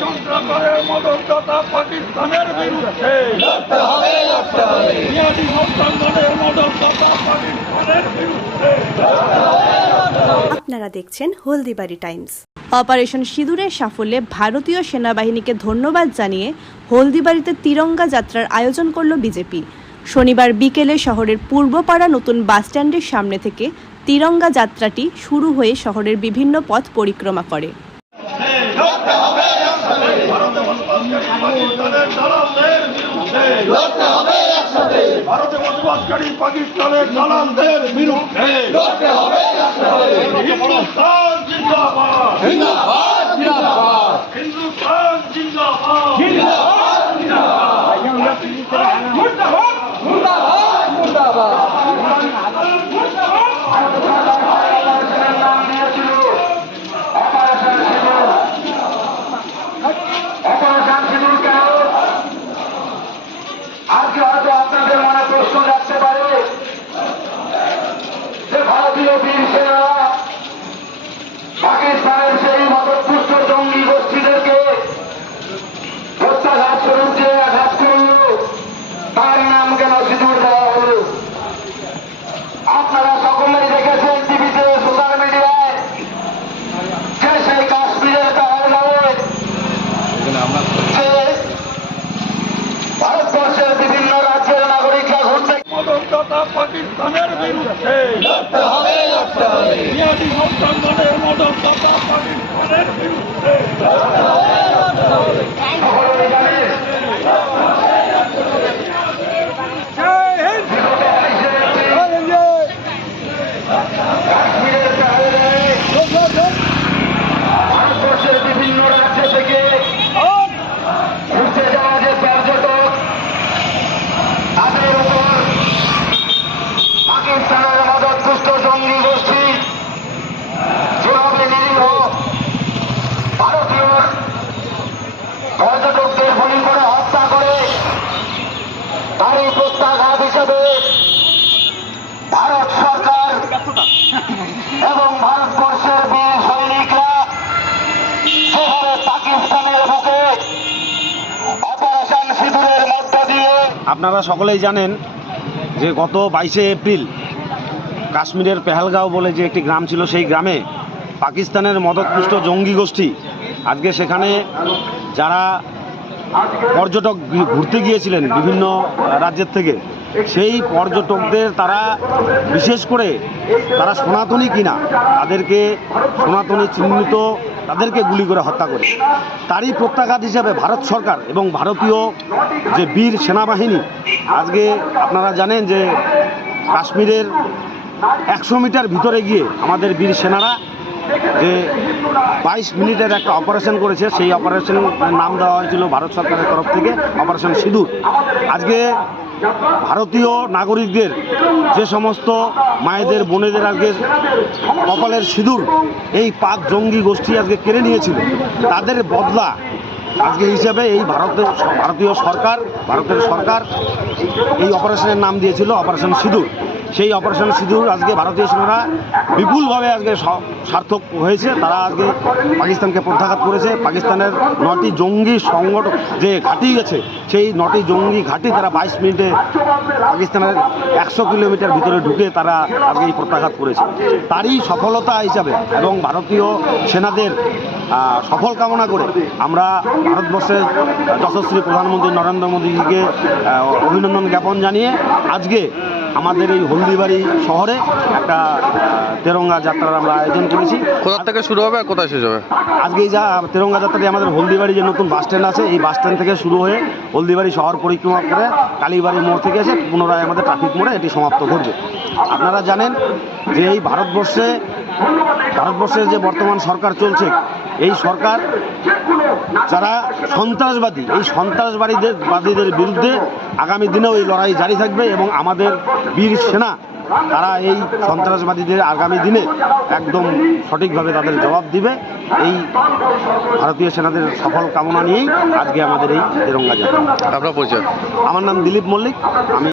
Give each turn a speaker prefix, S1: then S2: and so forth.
S1: সন্ত্রাসের মদতদাতা পাকিস্তানের বিরুদ্ধে। মেয়াদী সন্ত্রাসের মদতদাতা পাকিস্তানের বিরুদ্ধে।
S2: আপনারা দেখছেন হলদিবাড়ি টাইমস।
S3: অপারেশন সিঁদুরের সাফল্যে ভারতীয় সেনাবাহিনীকে ধন্যবাদ জানিয়ে হলদিবাড়িতে তিরঙ্গা যাত্রার আয়োজন করল বিজেপি। শনিবার বিকেলে শহরের পূর্বপাড়া নতুন বাসস্ট্যান্ডের সামনে থেকে তিরঙ্গা যাত্রাটি শুরু হয়ে শহরের বিভিন্ন পথ পরিক্রমা করে।
S1: পাকিস্তানের দালালদের বিরুদ্ধে ভারতে বসবাসকারী পাকিস্তানের দালালদের বিরুদ্ধে। হিন্দুস্তান জিন্দাবাদ। হিন্দুস্তান জিন্দাবাদ
S4: আজকে হয়তো আপনাদের মনে প্রশ্ন জাগতে পারে যে ভারতীয় বীর সেনারা পাকিস্তানের সেই মতপুষ্ট জঙ্গি গোষ্ঠীদেরকে প্রত্যাঘাত স্বরূপ যে আঘাত করল। তার নাম কেন সিঁদুর দেওয়া হল? আপনারা সকলেই দেখেছেন টিভিতে সোশ্যাল মিডিয়ায় যে সেই কাশ্মীরের পেহেলগাঁওয়ে যে ভারতবর্ষের বিভিন্ন রাজ্যের নাগরিকরা ঘুরতে
S1: পাকিস্তানের বিরুদ্ধে সন্ত্রাসের মদতদাতা পাকিস্তানের বিরুদ্ধে
S4: সকলে জানে কাশ্মীরের পেহেলগাঁয়ে ভারতবর্ষের বিভিন্ন রাজ্য থেকে ঘুরতে যাওয়া যে পর্যটক তাদের উপর পাকিস্তানের মদতপুষ্ট জঙ্গি গোষ্ঠী যেভাবে নিরীহ ভারতীয় পর্যটকদের গুলি করে হত্যা করে প্রত্যাঘাত ভারত সরকার এবং ভারতবর্ষের বীর সৈনিকরা পাকিস্তানের বুকে অপারেশন দিয়ে
S5: আপনারা সকলেই জানেন যে গত বাইশে এপ্রিল কাশ্মীরের পেহেলগাঁও বলে যে একটি গ্রাম ছিল, সেই গ্রামে পাকিস্তানের মদতপুষ্ট জঙ্গি গোষ্ঠী আজকে সেখানে যারা পর্যটক ঘুরতে গিয়েছিলেন বিভিন্ন রাজ্যের থেকে। সেই পর্যটকদের তারা বিশেষ করে তারা সনাতনী কিনা, তাদেরকে সনাতনী চিহ্নিত, তাদেরকে গুলি করে হত্যা করে তারই প্রত্যাঘাত হিসাবে ভারত সরকার এবং ভারতীয় যে বীর সেনাবাহিনী, আজকে আপনারা জানেন যে কাশ্মীরের একশো মিটার ভিতরে গিয়ে আমাদের বীর সেনারা যে বাইশ মিনিটের একটা অপারেশন করেছে, সেই অপারেশনের নাম দেওয়া হয়েছিল ভারত সরকারের তরফ থেকে, অপারেশন সিঁদুর। আজকে ভারতীয় নাগরিকদের যে সমস্ত মায়েদের, বোনেদের আজকে কপালের সিঁদুর, এই পাক জঙ্গি গোষ্ঠী আজকে কেড়ে নিয়েছিল। তাদের বদলা আজকে হিসাবে এই ভারতের, ভারতীয় সরকার, ভারতের সরকার এই অপারেশনের নাম দিয়েছিল অপারেশন সিঁদুর। সেই অপারেশন সিঁদুর আজকে ভারতীয় সেনারা বিপুলভাবে আজকে সার্থক হয়েছে। তারা আজকে পাকিস্তানকে প্রত্যাঘাত করেছে। পাকিস্তানের নটি জঙ্গি সংগঠন যে ঘাঁটি গেছে, সেই নটি জঙ্গি ঘাঁটি তারা বাইশ মিনিটে পাকিস্তানের একশো কিলোমিটার ভিতরে ঢুকে তারা আজকে প্রত্যাঘাত করেছে। তারই সফলতা হিসাবে এবং ভারতীয় সেনাদের সফল কামনা করে আমরা ভারতবর্ষের যশস্বী প্রধানমন্ত্রী নরেন্দ্র মোদীকে অভিনন্দন জ্ঞাপন জানিয়ে আজকে আমাদের এই হলদিবাড়ি শহরে একটা তেরঙ্গা যাত্রার আমরা আয়োজন করেছি।
S6: কোথা থেকে শুরু হবে আর কোথায় শেষ হবে?
S5: আজকে এই যা তেরঙ্গা যাত্রাটি আমাদের হলদিবাড়ি যে নতুন বাস স্ট্যান্ড আছে এই বাস স্ট্যান্ড থেকে শুরু হয়ে হলদিবাড়ি শহর পরিক্রমা করে কালীবাড়ি মোড় থেকে এসে পুনরায় আমাদের ট্রাফিক মোড়ে এটি সমাপ্ত ঘটবে। আপনারা জানেন যে এই ভারতবর্ষে ভারতবর্ষের যে বর্তমান সরকার চলছে এই সরকার যারা সন্ত্রাসবাদী এই সন্ত্রাসবাদীদের বাদীদের বিরুদ্ধে আগামী দিনেও এই লড়াই জারি থাকবে এবং আমাদের বীর সেনা তারা এই সন্ত্রাসবাদীদের আগামী দিনে একদম সঠিকভাবে তাদের জবাব দিবে। এই ভারতীয় সেনাদের সফল কামনা নিয়েই আজকে আমাদের এই তেরঙ্গা যাত্রা।
S6: আপনার পরিচয়।
S5: আমার নাম দিলীপ মল্লিক আমি